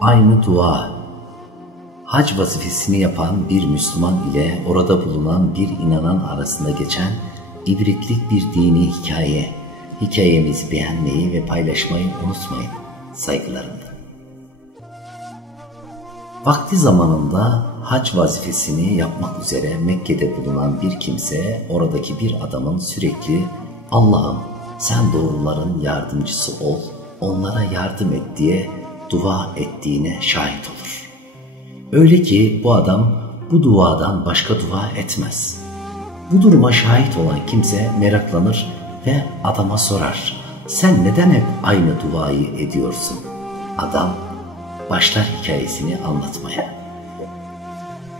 Aynı dua. Hac vazifesini yapan bir Müslüman ile orada bulunan bir inanan arasında geçen ibretlik bir dini hikaye. Hikayemizi beğenmeyi ve paylaşmayı unutmayın. Saygılarımla. Vakti zamanında hac vazifesini yapmak üzere Mekke'de bulunan bir kimse oradaki bir adamın sürekli "Allah'ım sen doğruların yardımcısı ol, onlara yardım et" diye dua ettiğine şahit olur. Öyle ki bu adam bu duadan başka dua etmez. Bu duruma şahit olan kimse meraklanır ve adama sorar: "Sen neden hep aynı duayı ediyorsun?" Adam başlar hikayesini anlatmaya.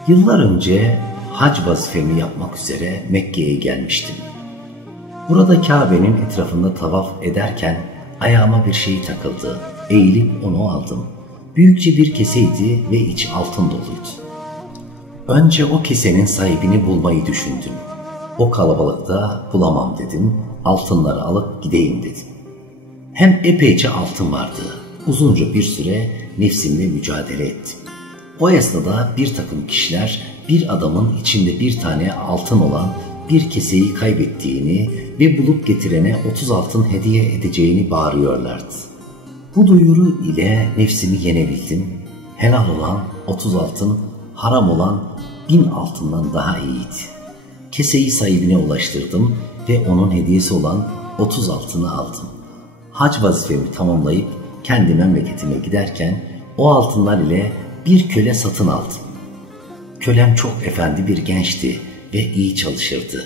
Yıllar önce hac vazifemi yapmak üzere Mekke'ye gelmiştim. Burada Kabe'nin etrafında tavaf ederken ayağıma bir şey takıldı. Eğilip onu aldım. Büyükçe bir keseydi ve içi altın doluydu. Önce o kesenin sahibini bulmayı düşündüm. O kalabalıkta bulamam dedim. Altınları alıp gideyim dedim. Hem epeyce altın vardı. Uzunca bir süre nefsimle mücadele ettim. O esnada bir takım kişiler bir adamın içinde bir tane altın olan bir keseyi kaybettiğini ve bulup getirene 30 altın hediye edeceğini bağırıyorlardı. Bu duyuru ile nefsimi yenebildim. Helal olan 30 altın, haram olan 1000 altından daha iyiydi. Keseyi sahibine ulaştırdım ve onun hediyesi olan 30 altını aldım. Hac vazifemi tamamlayıp kendi memleketime giderken o altınlar ile bir köle satın aldım. Kölem çok efendi bir gençti ve iyi çalışırdı.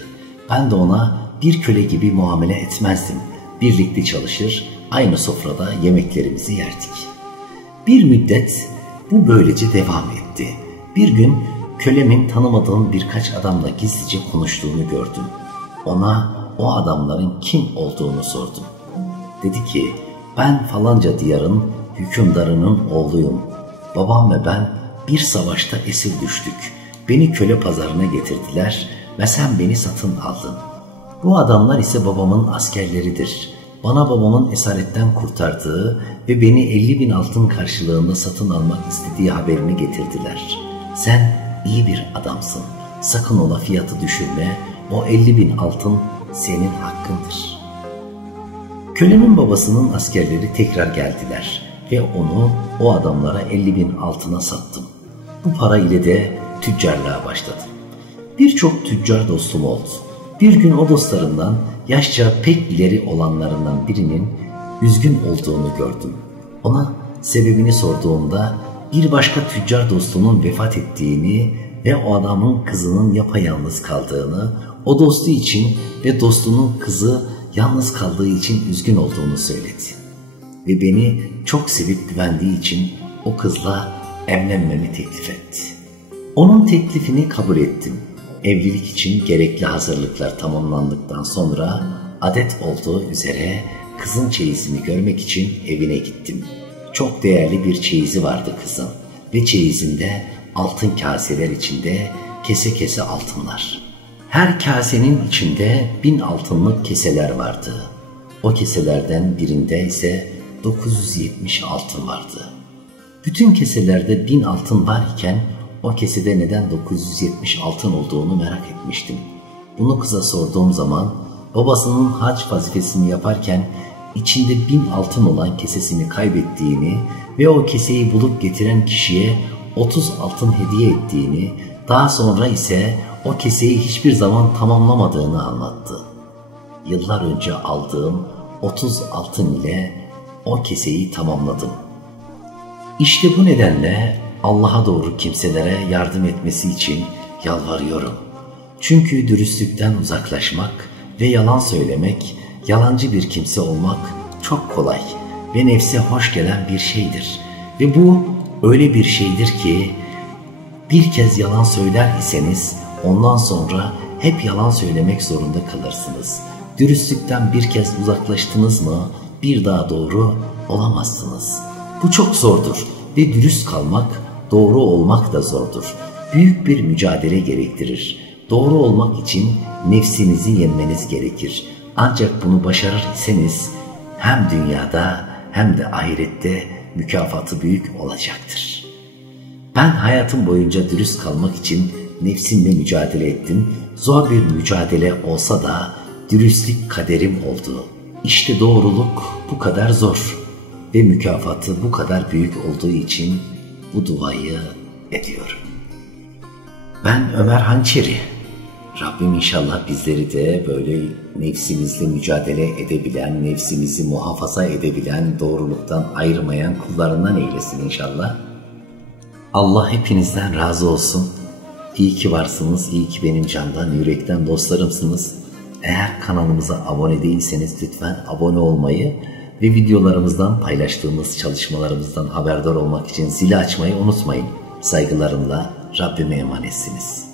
Ben de ona bir köle gibi muamele etmezdim. Birlikte çalışır, aynı sofrada yemeklerimizi yerdik. Bir müddet bu böylece devam etti. Bir gün kölemin tanımadığım birkaç adamla gizlice konuştuğunu gördüm. Ona o adamların kim olduğunu sordum. Dedi ki, "Ben falanca diyarın hükümdarının oğluyum. Babam ve ben bir savaşta esir düştük. Beni köle pazarına getirdiler ve sen beni satın aldın. Bu adamlar ise babamın askerleridir. Bana babamın esaretten kurtardığı ve beni 50.000 altın karşılığında satın almak istediği haberini getirdiler. Sen iyi bir adamsın. Sakın ola fiyatı düşürme. O 50.000 altın senin hakkındır." Kölemin babasının askerleri tekrar geldiler ve onu o adamlara 50.000 altına sattım. Bu para ile de tüccarlığa başladım. Birçok tüccar dostum oldu. Bir gün o dostlarımdan yaşça pek ileri olanlarından birinin üzgün olduğunu gördüm. Ona sebebini sorduğumda bir başka tüccar dostunun vefat ettiğini ve o adamın kızının yapayalnız kaldığını, o dostu için ve dostunun kızı yalnız kaldığı için üzgün olduğunu söyledi. Ve beni çok sevip güvendiği için o kızla evlenmemi teklif etti. Onun teklifini kabul ettim. Evlilik için gerekli hazırlıklar tamamlandıktan sonra adet olduğu üzere kızın çeyizini görmek için evine gittim. Çok değerli bir çeyizi vardı kızın ve çeyizinde altın kaseler içinde kese kese altınlar. Her kasenin içinde 1000 altınlık keseler vardı. O keselerden birinde ise 970 altın vardı. Bütün keselerde 1000 altın var iken o kesede neden 970 altın olduğunu merak etmiştim. Bunu kıza sorduğum zaman babasının hac vazifesini yaparken içinde 1000 altın olan kesesini kaybettiğini ve o keseyi bulup getiren kişiye 30 altın hediye ettiğini, daha sonra ise o keseyi hiçbir zaman tamamlamadığını anlattı. Yıllar önce aldığım 30 altın ile o keseyi tamamladım. İşte bu nedenle Allah'a doğru kimselere yardım etmesi için yalvarıyorum. Çünkü dürüstlükten uzaklaşmak ve yalan söylemek, yalancı bir kimse olmak çok kolay ve nefse hoş gelen bir şeydir. Ve bu öyle bir şeydir ki bir kez yalan söyler iseniz ondan sonra hep yalan söylemek zorunda kalırsınız. Dürüstlükten bir kez uzaklaştınız mı bir daha doğru olamazsınız. Bu çok zordur ve dürüst kalmak, doğru olmak da zordur. Büyük bir mücadele gerektirir. Doğru olmak için nefsinizi yenmeniz gerekir. Ancak bunu başarır iseniz hem dünyada hem de ahirette mükafatı büyük olacaktır. Ben hayatım boyunca dürüst kalmak için nefsimle mücadele ettim. Zor bir mücadele olsa da dürüstlük kaderim oldu. İşte doğruluk bu kadar zor ve mükafatı bu kadar büyük olduğu için bu duayı ediyorum. Ben Ömer Hançeri. Rabbim inşallah bizleri de böyle nefsimizle mücadele edebilen, nefsimizi muhafaza edebilen, doğruluktan ayırmayan kullarından eylesin inşallah. Allah hepinizden razı olsun. İyi ki varsınız, iyi ki benim candan, yürekten dostlarımsınız. Eğer kanalımıza abone değilseniz lütfen abone olmayı ve videolarımızdan, paylaştığımız çalışmalarımızdan haberdar olmak için zili açmayı unutmayın. Saygılarımla Rabbime emanetsiniz.